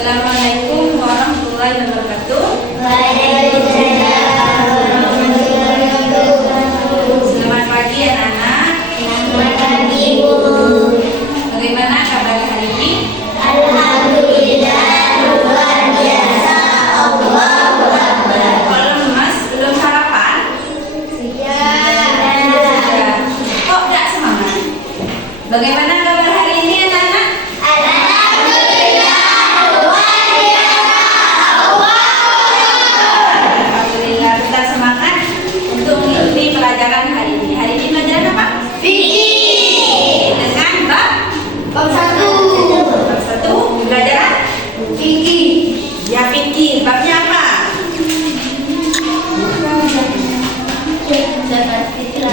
Assalamualaikum warahmatullahi wabarakatuh. Selamat pagi anak-anak. Selamat pagi, Bu. Bagaimana kabar hari ini? Alhamdulillah, luar biasa. Allahu Akbar. Kalau lemas, belum sarapan? Sudah. Kok nggak semangat? Bagaimana kabar hari ini anak-anak? Alhamdulillah, luar biasa. Allahu Akbar. Alhamdulillah, kita semangat untuk mengikuti pelajaran hari ini. Hari ini pelajaran apa? Fikih. Dengan bab Bab 1. bab 1 pelajaran Fikih. ya fikih. Babnya apa?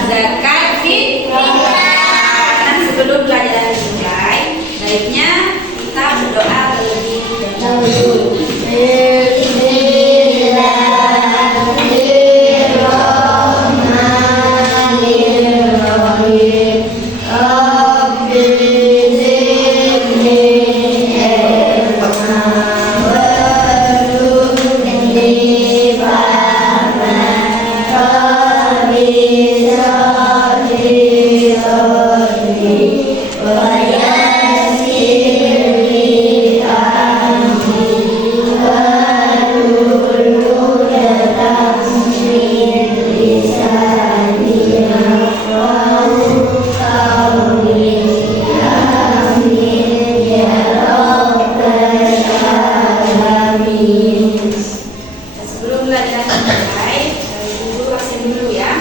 Zakat fitrah. Nah, sebelum pelajaran dimulai, baiknya kita berdoa terlebih dahulu. Sebelum pelajaran dimulai, dulu absen dulu ya.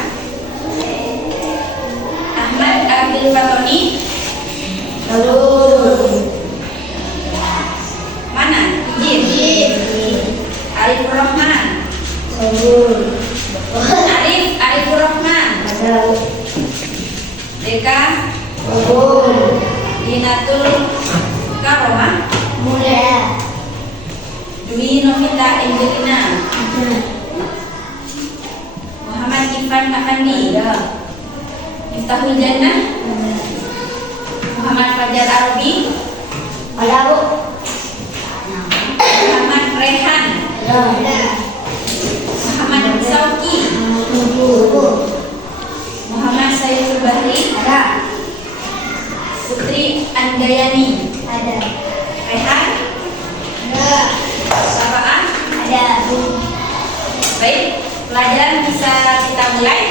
Ahmad Abdul Fatoni, mana? Izin. Arifur Rahman, Arifur Rahman, Deka, Dinatul Karomah, Dwi Novita Angelina, Muhammad Irfan Afandi, Miftahul Jannah, Muhammad Fajar Arabi, Muhammad Rehan, Muhammad Sauki, Muhammad Sayyid Bahri, Putri Andayani, Rehan, Sabaan. Baik, pelajaran bisa kita mulai?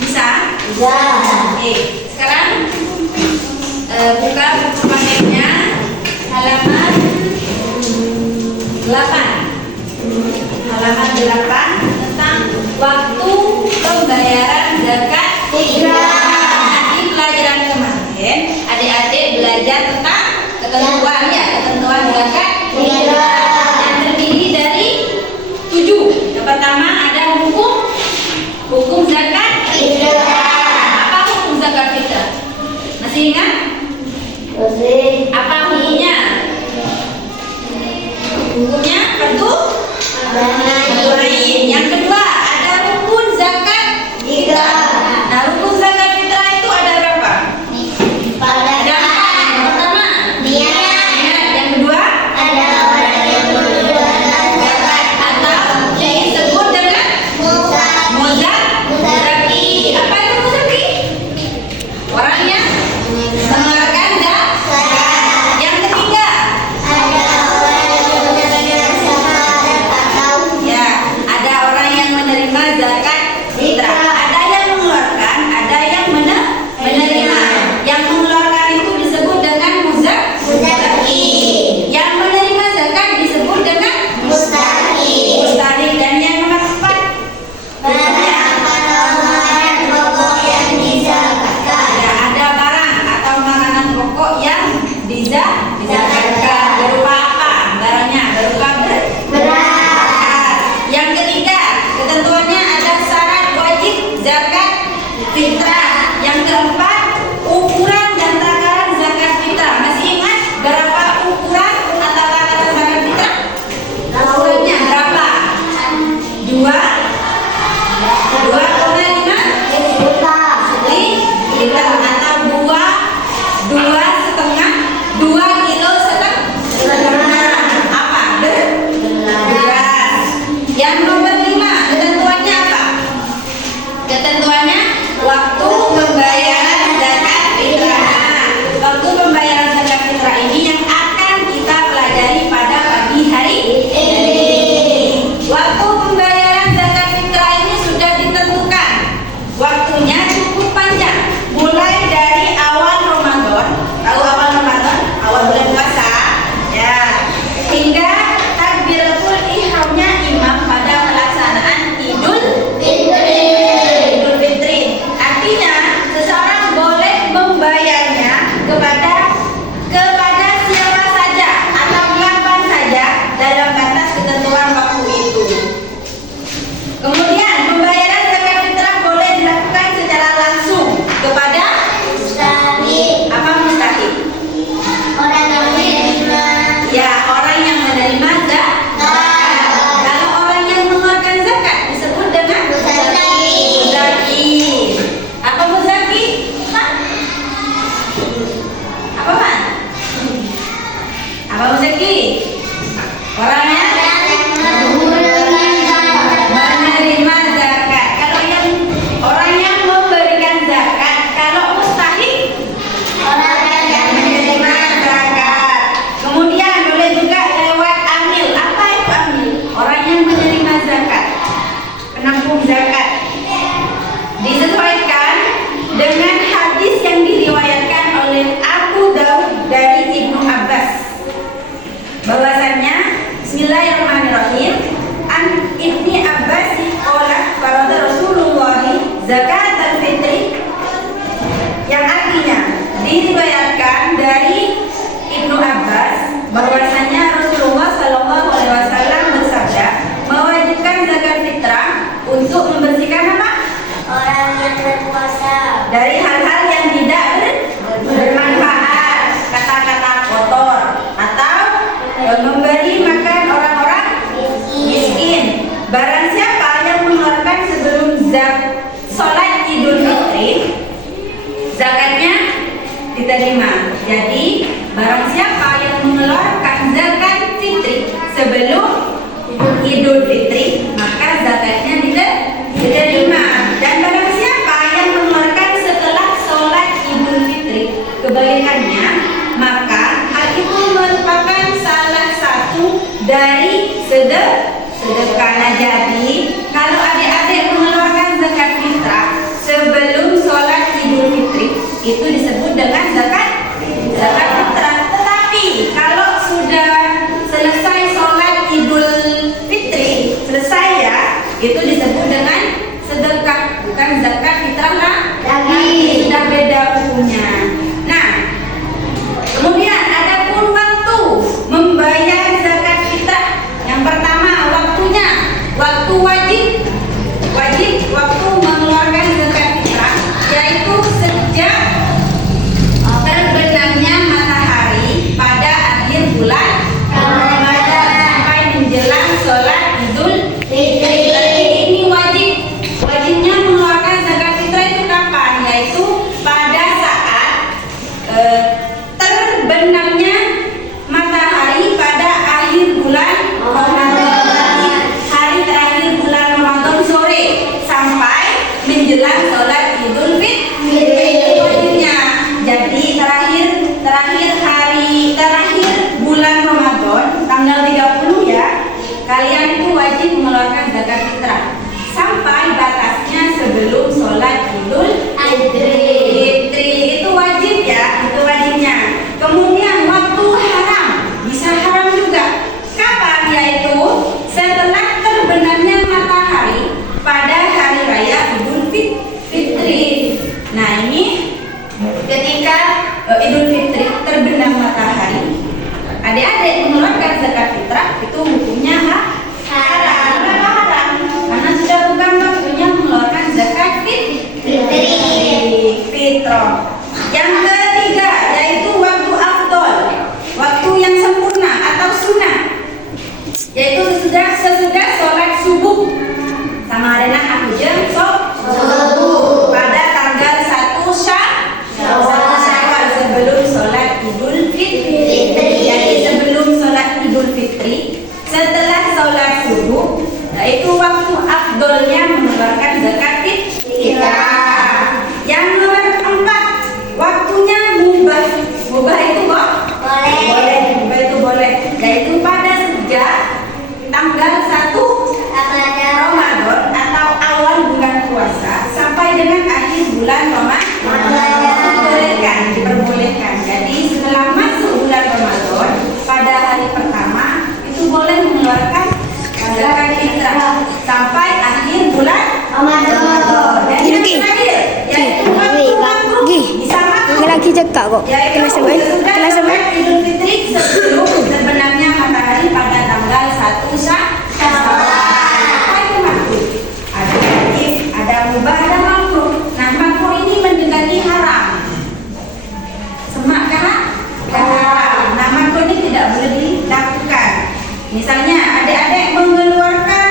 Bisa? Oke, sekarang buka buku paketnya halaman 8. Halaman 8 tentang waktu pembayaran zakat fitrah. Di pelajaran kemarin adik-adik belajar tentang ketentuan zakat fitrah yang terdiri dari 7. Yang pertama ada hukum zakat fitrah. Apa hukum zakat fitrah? Masih ingat? Apa hukumnya? Hukumnya fardu ain. Yang kedua ada rukun zakat fitrah. Nah, rukun zakat fitrah itu ada berapa? Ada 4. Yang pertama niat. Yang kedua zakat atau disebut dengan muzaki. Apa itu muzaki? Orang yang mengeluarkan zakat. Yang ketiga ya, ada orang yang menerima zakat fitrah. Ada yang mengeluarkan, ada yang menerima. Yang mengeluarkan itu disebut dengan muzaki. Yang menerima zakat disebut dengan mustahik. Dan yang nomor 4 ya, ada barang atau makanan pokok yang dizakatkan. Berupa apa? Barangnya berupa beras. Yang ketiga, ketentuannya ada syarat wajib zakat fitrah. Yang keempat, ukuran dan takaran zakat fitrah. Masih ingat berapa ukuran atau takaran zakat fitrah? Ukurannya berapa? 2,5 liter atau 2 kilo setengah. Abang Zaki, orangnya menerima zakat. Kalau yang orang yang memberikan zakat, kalau mustahik orang yang menerima zakat. Kemudian boleh juga lewat amil. Apa itu amil? Orang yang menerima zakat, penampung zakat. Disesuaikan dengan hadis yang diriwayatkan oleh Abu Daud dari Ibnu Abbas. Bahwasannya Bismillahirrahmanirrahim. An Ibni Abbas qala farada Rasulullah zakat al-fitri, yang artinya diriwayatkan dari Ibnu Abbas bahwasanya Rasulullah Shallallahu Alaihi Wasallam bersabda mewajibkan zakat fitrah untuk membersihkan apa? orang yang berpuasa. Dari hal-hal yang tidak bermanfaat, kata-kata kotor, atau memberi makan orang-orang miskin. Barang siapa yang mengeluarkan sebelum sholat Idul Fitri, zakatnya diterima. Jadi barang siapa yang mengeluarkan zakat fitri sebelum Idul Fitri, maka zakatnya diterima. Dan barang siapa yang mengeluarkan setelah sholat Idul Fitri, kebalikannya, maka hal itu merupakan salah satu dari sedekah. Nah, jadi kalau adik-adik mengeluarkan zakat fitrah sebelum sholat Idul Fitri, itu disebut dengan zakat fitrah. Tetapi kalau sudah selesai sholat Idul Fitri, selesai ya, itu disebut dengan sedekah, bukan zakat fitrah lagi, sudah beda hukumnya. Nah, kemudian ada pun waktu membayar zakat fitrah. Yang pertama waktunya, waktu wajib waktu mengeluarkan zakat fitrah, yaitu sejak terbenamnya matahari pada akhir bulan Ramadan sampai menjelang sholat Idul Fitri. Ini wajibnya mengeluarkan zakat fitrah itu kapan? Yaitu pada saat terbenamnya matahari pada akhir bulan Ramadan, hari terakhir bulan Ramadan sore sampai menjelang sholat Idul Fitri. Wajibnya. Jadi terakhir bulan Ramadan tanggal 30 ya, kalian itu wajib mengeluarkan zakat fitrah sampai batasnya sebelum sholat Idul Fitri. Itu wajib ya, itu wajibnya. Kemudian waktu haram, bisa haram juga. Kapan? Yaitu setelah terbenamnya matahari pada hari raya Idul Fitri. Nah, ini ketika Idul Fitri terbenam matahari, adik-adik mengeluarkan zakat fitrah itu hukumnya haram. Kenapa haram? Karena sudah bukan waktunya mengeluarkan zakat fitrah. Yang ketiga yaitu waktu afdol, waktu yang sempurna atau sunnah, yaitu sesudah sholat subuh. Sama ada aku jam subuh pada tanggal 1 Syawal sebelum sholat Idul Fitri. Jadi sebelum sholat Idul Fitri, setelah sholat subuh, yaitu waktu afdolnya mengeluarkan zakat fitrah. Yang nomor 4, waktunya mubah. Mubah itu kok? Boleh. Mubah itu boleh. Yaitu pada sejak tanggal 1 Ramadan atau awal bulan puasa sampai dengan akhir bulan Ramadan. Diperbolehkan. Jadi setelah masuk bulan Ramadan pada hari pertama itu boleh mengeluarkan zakat fitrah sampai akhir bulan Ramadan. Dan yang terakhir yaitu waktu bisa makruh. Lagi cakap kok. Kena sebut. Kena sebut. Idul Fitri sebelum terbenamnya matahari pada tanggal 1 Syawal. Apa itu makruh? Ada wajib, ada mubah, ada makruh. Nah, makruh ini mendekati haram. Semak kan? Haram. Nah, makruh ini tidak boleh dilakukan. Misalnya adik-adik mengeluarkan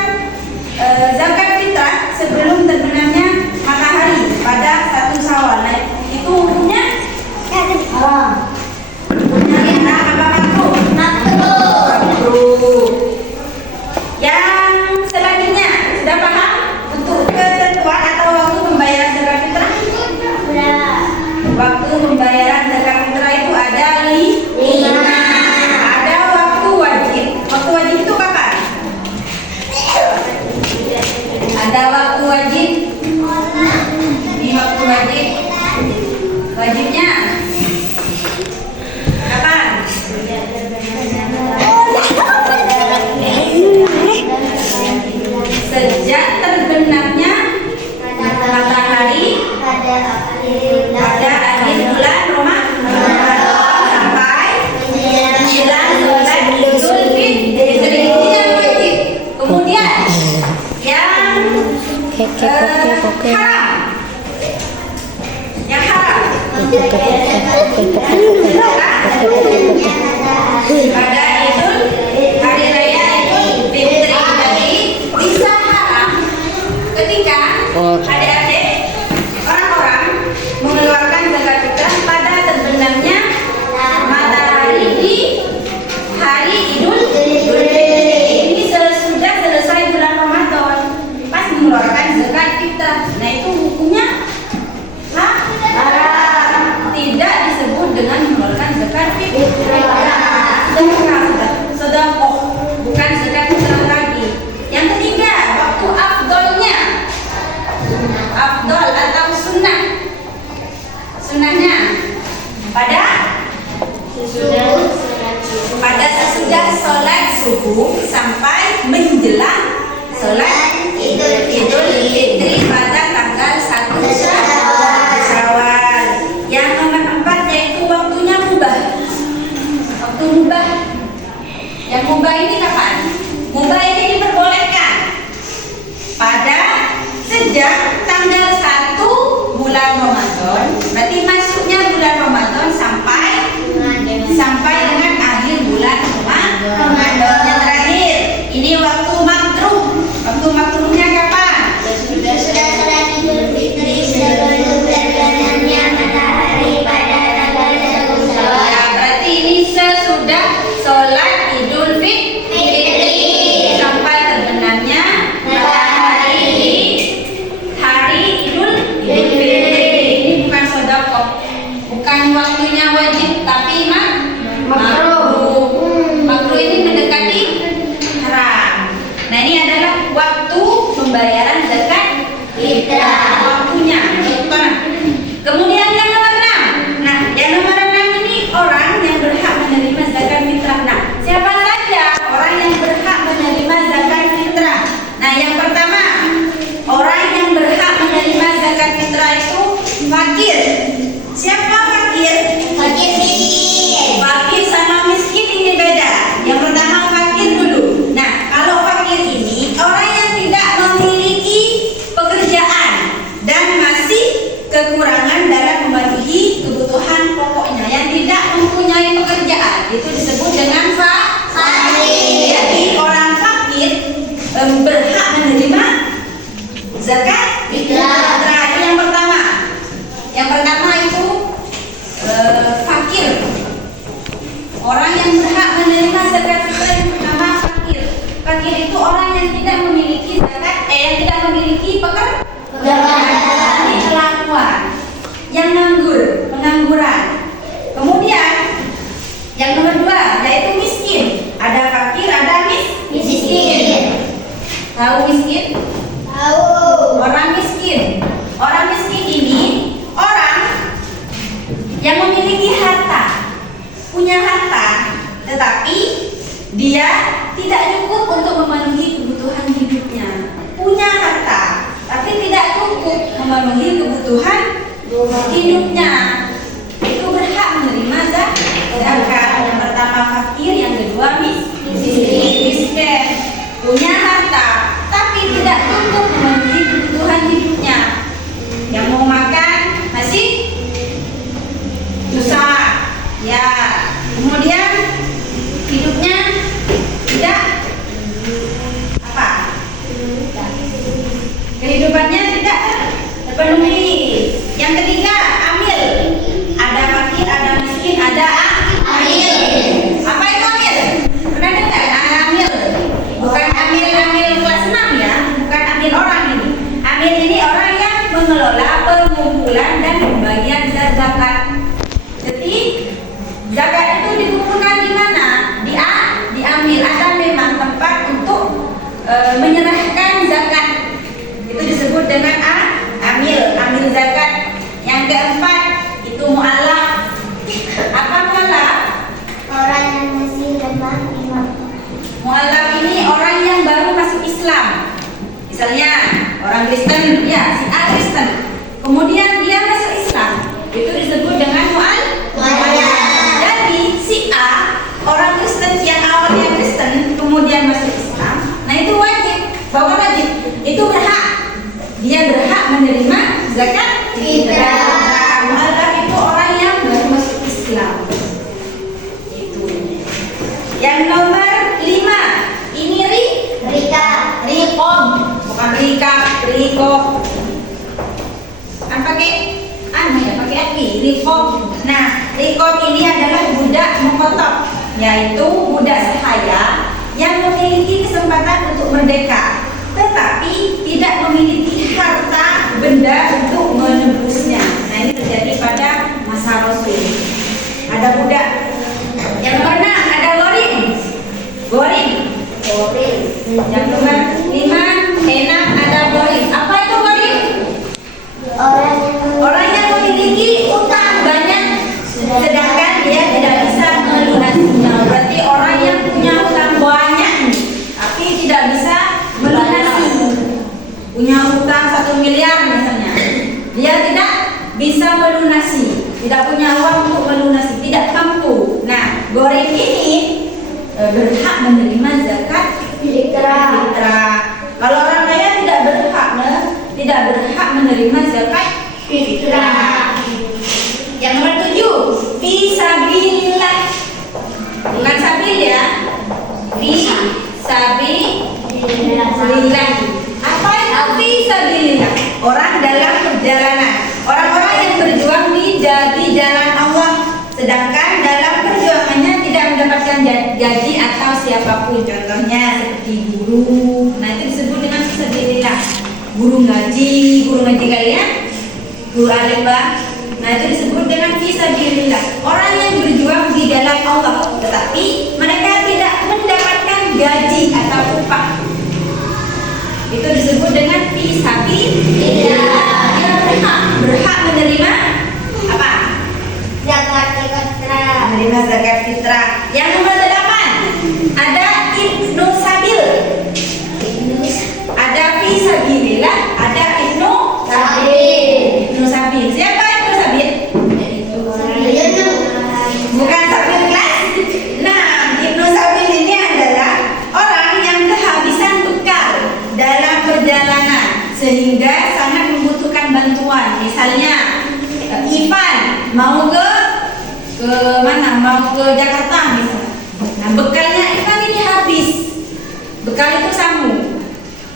zakat fitrah sebelum terbenamnya matahari pada 1 Syawal. Nah, itu hukumnya haram. Hukumnya haram apa makruh? haram. Yang haram. Pada hari raya Idul Fitri tadi bisa haram ketika adik-adik orang-orang mengeluarkan zakat fitrah pada terbenamnya matahari di hari Idul Fitri. Ini sudah selesai bulan Ramadan, pas mengeluarkan zakat fitrah. Nah itu hukumnya haram, tidak disebut dengan mengeluarkan zakat fitrah. Sedekah, bukan zakat fitrah lagi. Yang ketiga, waktu afdolnya, afdol atau sunnah. Sunnahnya pada sesudah sholat subuh sampai menjelang sholat Idul Fitri pada tanggal 1 Syawal. Yang nomor 4 yaitu waktunya mubah. Waktu mubah. Yang mubah ini kapan? Mubah ini diperbolehkan pada sejak tanggal 1 bulan Ramadan. Berarti masuknya bulan Ramadan sampai dengan akhir bulan Ramadan yang terakhir. Ini waktu makruh. Waktu makruhnya kapan? Sudah sholat Idul Fitri sebelum terbenamnya matahari pada tanggal 1 Syawal. Ya, berarti ini sesudah sholat Idul Fitri sampai terbenamnya matahari di hari Idul Fitri. Ini bukan sedekah, bukan waktunya wajib, tapi makruh. Makruh ini mendekati haram. Nah ini adalah waktu pembayaran zakat fitrah. Waktunya. Kemudian yang nomor 6. Nah, yang nomor 6 ini orang yang berhak menerima zakat fitrah. Nah, siapa saja orang yang berhak menerima zakat fitrah? Nah, yang pertama, orang yang berhak menerima zakat fitrah itu fakir. Siapa fakir? Fakir miskin. Fakir sama miskin ini beda. Yang pertama fakir dulu. Nah, kalau fakir ini orang yang tidak memiliki pekerjaan dan masih kekurangan dalam memenuhi kebutuhan pokoknya, yang tidak mempunyai pekerjaan, itu disebut dengan fakir. Jadi orang fakir berhak menerima zakat fitrah. Itu yang pertama. Yang pertama itu fakir. Orang yang berhak menerima zakat fitrah yang pertama fakir. Fakir itu orang yang tidak memiliki zakat, yang tidak memiliki pekerjaan, ini kelakuan, yang nganggur, pengangguran. Kemudian yang nomor 2 yaitu miskin. Ada fakir, ada miskin. Tahu miskin? Tahu. Orang miskin. Orang miskin ini orang yang memiliki harta, punya harta, tetapi dia tidak cukup untuk memenuhi kebutuhan hidupnya. Punya harta, tapi tidak cukup memenuhi kebutuhan hidupnya. Itu berhak menerima zakat. Yang pertama fakir, yang kedua miskin. Punya harta, tapi tidak cukup memenuhi kebutuhan hidupnya. Yang mau makan masih susah, ya. Kemudian hidupnya tidak kehidupannya tidak terpenuhi. Yang ketiga amil. Ada fakir, ada miskin, ada amil. Apa itu amil? Pernah dengar amil? Bukan amil kelas 6 ya, bukan amil orang ini. Amil ini orang yang mengelola pengumpulan dan pembagian zakat. Jadi zakat itu dikumpulkan di mana? Diambil. Ada memang tempat untuk menyerahkan zakat. Itu disebut dengan amil zakat. Yang keempat itu mu'alaf. Apa mu'alaf? Orang yang masih lemah iman. Mu'alaf ini orang yang baru masuk Islam. Misalnya orang Kristen, ya si A Kristen. Kemudian dia masuk Islam. Itu disebut dengan mu'alaf. Jadi si A orang Kristen yang awalnya Kristen kemudian masuk Islam. Nah itu wajib. Bahwa wajib itu berhak. Dia zakat Fitrah. Mu'allaf itu orang yang baru masuk Islam. Itu. Yang nomor 5. Ini riqab, bukan riqab. Kan pakai pakai aki, riqab. Nah, riqab ini adalah budak mukhatab, yaitu budak sahaya yang memiliki kesempatan untuk merdeka, tetapi tidak memiliki harta benda untuk menebusnya. Nah, ini terjadi pada masa Rasul. Ada budak. Yang nomor 6 ada gharim. Yang nomor 5 ada gharim. Apa itu gharim? Orang yang memiliki utang banyak sedangkan dia tidak bisa melunasinya. Berarti orang yang punya utang banyak tapi tidak bisa melunasi. Punya utang 1 miliar misalnya, dia tidak bisa melunasi, tidak punya uang untuk melunasi, tidak mampu. Nah, gharim ini berhak menerima zakat fitrah. Kalau orang kaya tidak berhak menerima zakat fitrah. Yang nomor 7, fi sabilillah. Bukan sabil ya. Fi sabilillah. Apa itu fi sabilillah? Orang dalam perjalanan. Orang-orang yang berjuang di jalan Allah, sedangkan dalam perjuangannya tidak mendapatkan gaji atau siapapun. Contohnya seperti guru. Nah, itu disebut dengan fi sabilillah. Guru ngaji kalian, guru alimah. Nah, itu disebut dengan fi sabilillah. Orang yang berjuang di jalan Allah, tetapi mereka tidak mendapatkan gaji atau upah. Itu disebut dengan fi sabilillah. Dia berhak menerima apa? Zakat fitrah. Menerima zakat fitrah. Yang nomor 8 ada ibnu sabil. Ada fi sabilillah, ada ibnu sabil. Siapa ibnu sabil? Bukan sabil kelas. Nah, ibnu sabil ini adalah orang yang kehabisan bekal dalam perjalanan sehingga sangat membutuhkan bantuan. Misalnya Ivan mau ke mana? Mau ke Jakarta misalnya. Nah, bekalnya Ivan ini habis. Bekal itu samu.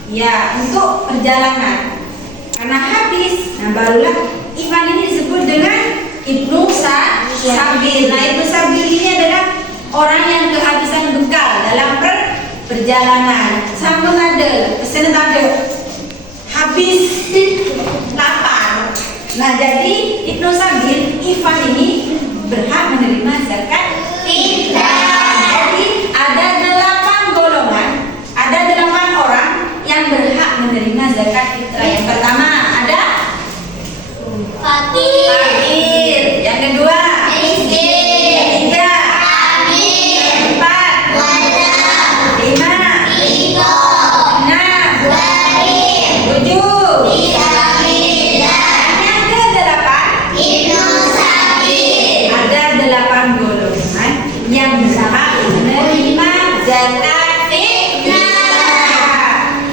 Ya, untuk perjalanan. Karena habis, nah barulah Ivan ini disebut dengan ibnu sabil. Nah, ibnu sabil ini adalah orang yang kehabisan bekal dalam perjalanan. Sama ada, pesan ada. Habis lapar. Nah, jadi ibnu sabil, Ivan ini berhak menerima zakat fitrah. Jadi ada 8 golongan, ada 8 orang yang berhak menerima zakat fitrah. Yang pertama ada fakir. Yang kedua miskin. Yang ketiga 4 5 6 7 yang ke-8 ada 8 golongan yang berhak menerima zakat fitrah.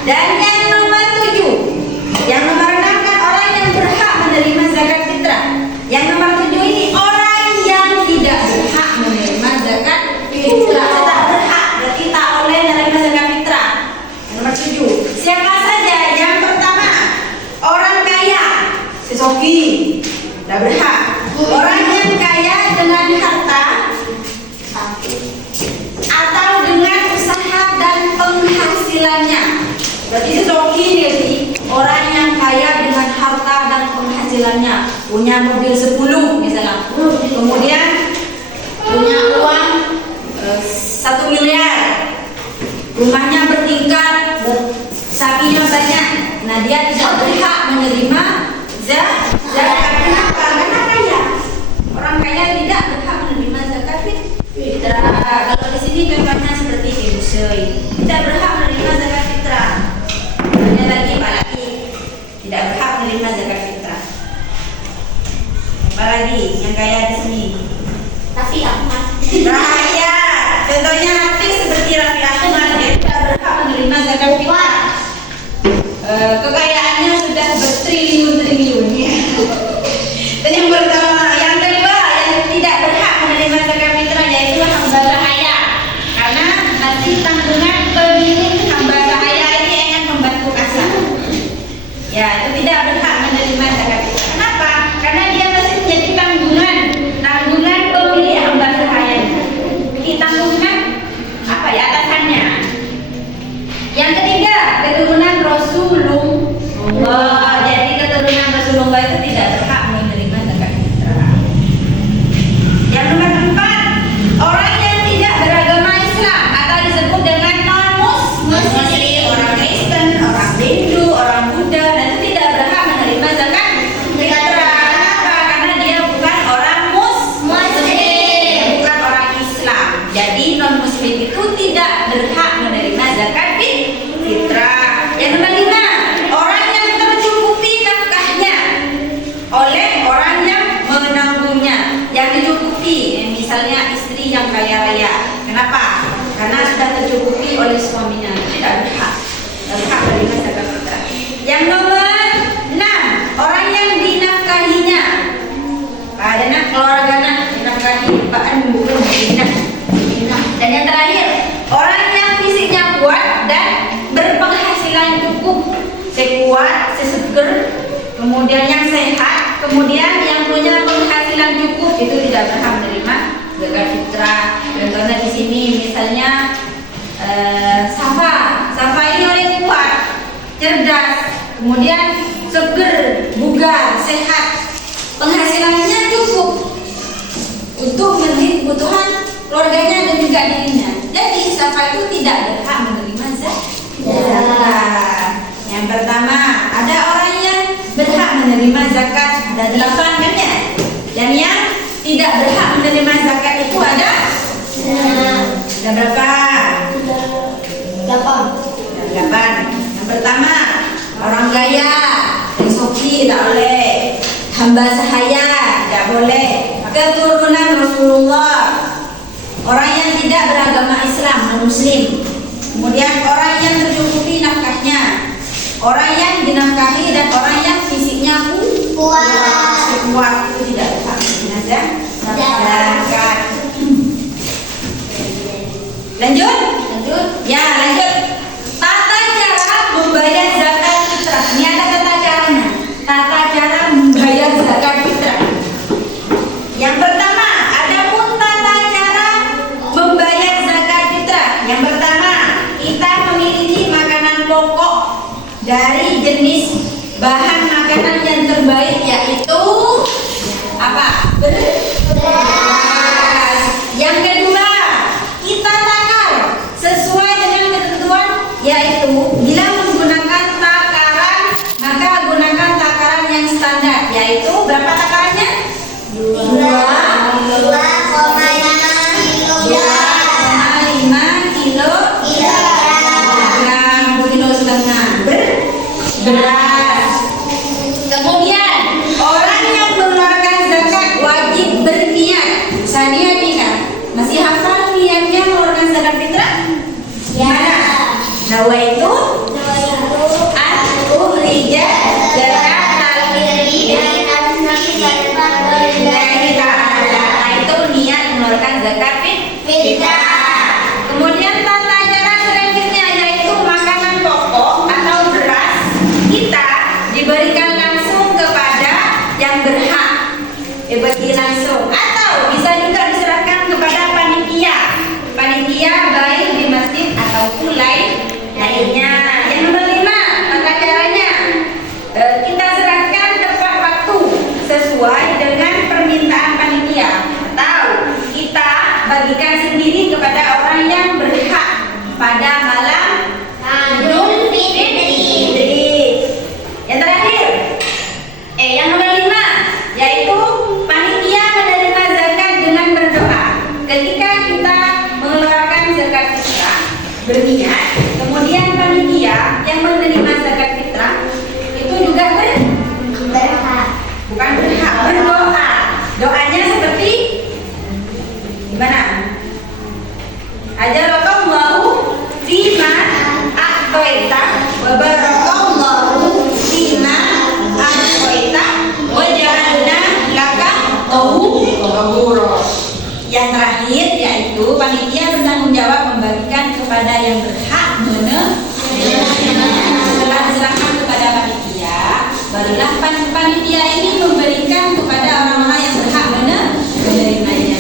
Dan yang nomor 7, yang nomor 6 kan orang yang berhak menerima zakat fitrah. Yang nomor 7 ini orang yang tidak berhak menerima zakat fitrah. Tak berhak, berarti tak boleh menerima zakat fitrah. Yang nomor 7, siapa saja? Yang pertama, orang kaya, sesoki, tidak berhak. Orang yang kaya dengan harta atau dengan usaha dan penghasilannya. Berarti sesoki jadi orang yang kaya dengan harta dan penghasilannya. Punya mobil 10 misalnya, kemudian punya uang 1 miliar, rumahnya bertingkat, sapinya banyak. Nah, dia tidak berhak menerima zakat. Kenapa? Karena kaya. Orang kaya tidak berhak menerima zakat fitrah. Kalau di sini contohnya seperti Ibu Sui, tidak berhak menerima zakat fitrah. Ada lagi Pak Laki, tidak berhak menerima zakat fitrah. Apalagi yang kaya di sini? Raffi Ahmad. Raya. Contohnya artis seperti Raffi Ahmad, dia tidak berhak menerima zakat fitrah. Kekayaannya sudah bertriliun-triliun. apa ya atasannya. Yang ketiga, keturunan Rasulullah. Jadi keturunan Rasulullah itu tidak berhak menerima zakat fitrah. Yang nomor 4, orang yang tidak beragama Islam atau disebut dengan non-Muslim, orang Kristen, orang Hindu, orang Buddha, itu tidak berhak menerima zakat fitrah. Kenapa? Karena dia bukan orang Muslim, bukan orang Islam. Jadi non-Muslim itu tidak berhak menerima zakat fitrah. Yang nomor 5, orang yang tercukupi nafkahnya oleh orang yang menanggungnya. Yang dicukupi, misalnya istri yang kaya raya. Kenapa? Karena sudah tercukupi oleh suaminya, tidak berhak menerima zakat fitrah. Yang nomor 6, orang yang dinafkahinya. Ada anak keluarganya dinafkahi, bahkan bukan dinah. Dan yang terakhir, orang yang fisiknya kuat dan berpenghasilan cukup, sekuat, seseger, kemudian yang sehat, kemudian yang punya penghasilan cukup, itu tidak berhak menerima zakat fitrah. Contohnya di sini misalnya Safa ini orang kuat, cerdas, kemudian seger, bugar, sehat, penghasilannya cukup untuk memenuhi kebutuhan keluarganya dan juga dirinya. Jadi Safa itu tidak berhak menerima zakat. Yang pertama, ada orang yang berhak menerima zakat, ada 8 kan ya. Dan yang tidak berhak menerima zakat itu ada berapa? 8. Yang pertama, orang kaya, yang soki tidak boleh, hamba sahaya tidak boleh, keturunan Rasulullah, orang yang tidak beragama Islam, non-Muslim, kemudian orang yang tercukupi nafkahnya, orang yang dinafkahi, dan orang yang fisiknya kuat itu tidak berhak menerima zakat. Lanjut? Ya, lanjut. Tata cara membayar zakat fitrah. Ini ada tata caranya. Tata cara membayar zakat fitrah. Yang pertama, ada pun tata cara membayar zakat fitrah. Yang pertama, kita memiliki makanan pokok dari jenis bahan makanan yang terbaik, yaitu apa? Beras. Yang kedua, kita takar sesuai dengan ketentuan, yaitu bila menggunakan takaran, maka gunakan takaran yang standar, yaitu berapa takarannya? 2,5 kilogram beras. Kemudian orang yang mengeluarkan zakat wajib berniat. Saya niat. Masih hafal niatnya mengeluarkan zakat fitrah? Mana? Nawaitu an-ukhrija zakatal fitri lillahi ta'ala. Itu niat mengeluarkan zakat fitrah. Kemudian tata cara selanjutnya yaitu makanan pokok atau beras kita diberikan langsung kepada yang berhak, dibagi langsung, atau bisa juga diserahkan kepada panitia baik di masjid ataupun lainnya. Yang nomor 5, tata caranya kita serahkan tepat waktu sesuai dengan permintaan panitia, atau kita bagikan sendiri kepada orang yang berhak pada malam Idul Fitri. Yang terakhir, yang nomor 5, yaitu panitia menerima zakat dengan berdoa. Ketika kita mengeluarkan zakat fitrah, berniat, kemudian panitia yang menerima zakat fitrah itu juga berhak, bukan berhak, berdoa. Doanya seperti gimana? Ajarakallahu fima a'taita wa barakallahu fima a'taita wa ja'alna laka tahura. Yang terakhir yaitu panitia bertanggung jawab membagikan kepada yang berhak menerima. Setelah diserahkan kepada panitia, barulah panitia ini memberikan kepada orang-orang yang berhak menerimanya.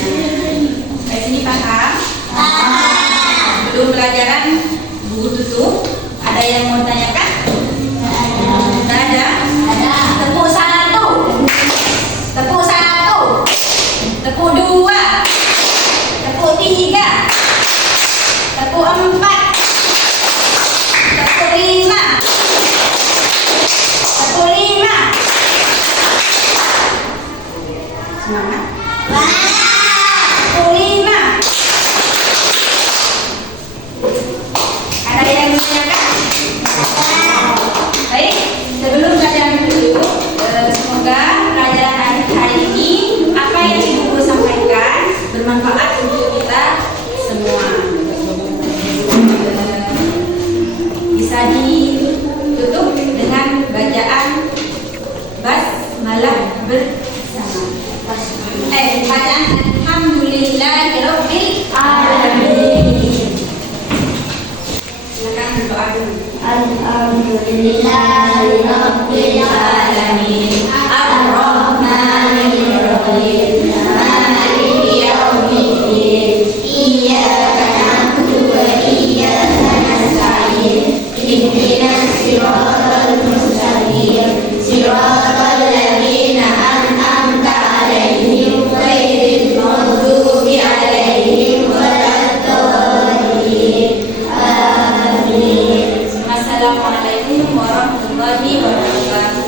Di sini paham? Belum? pelajaran Bu Tutu. Ada yang mau tanyakan? Tidak ada? Tepuk satu, tepuk satu, tepuk dua, tepuk tiga, tepuk empat, tepuk lima, tepuk lima. Semangat. Tepuk lima. Ada yang menanyakan? Baik, sebelum pelajaran dulu, semoga pelajaran hari ini apa yang Ibu Guru sampaikan bermanfaat untuk kita semua. Bisa ditutup dengan bacaan basmalah bersama. Bacaan Alhamdulillahirabbil alamin. Silakan berdoa dulu. Alhamdulillahirabbil alamin. Ar-Rahmanir Rahim. Maliki yaumiddin. Iyyaka na'budu wa iyyaka nasta'in. Ihdinas siratal mustaqim. Siratal ladzina an'amta 'alaihim ghairil maghdubi 'alaihim waladdallin. Amin. Wassalamualaikum warahmatullahi wabarakatuh.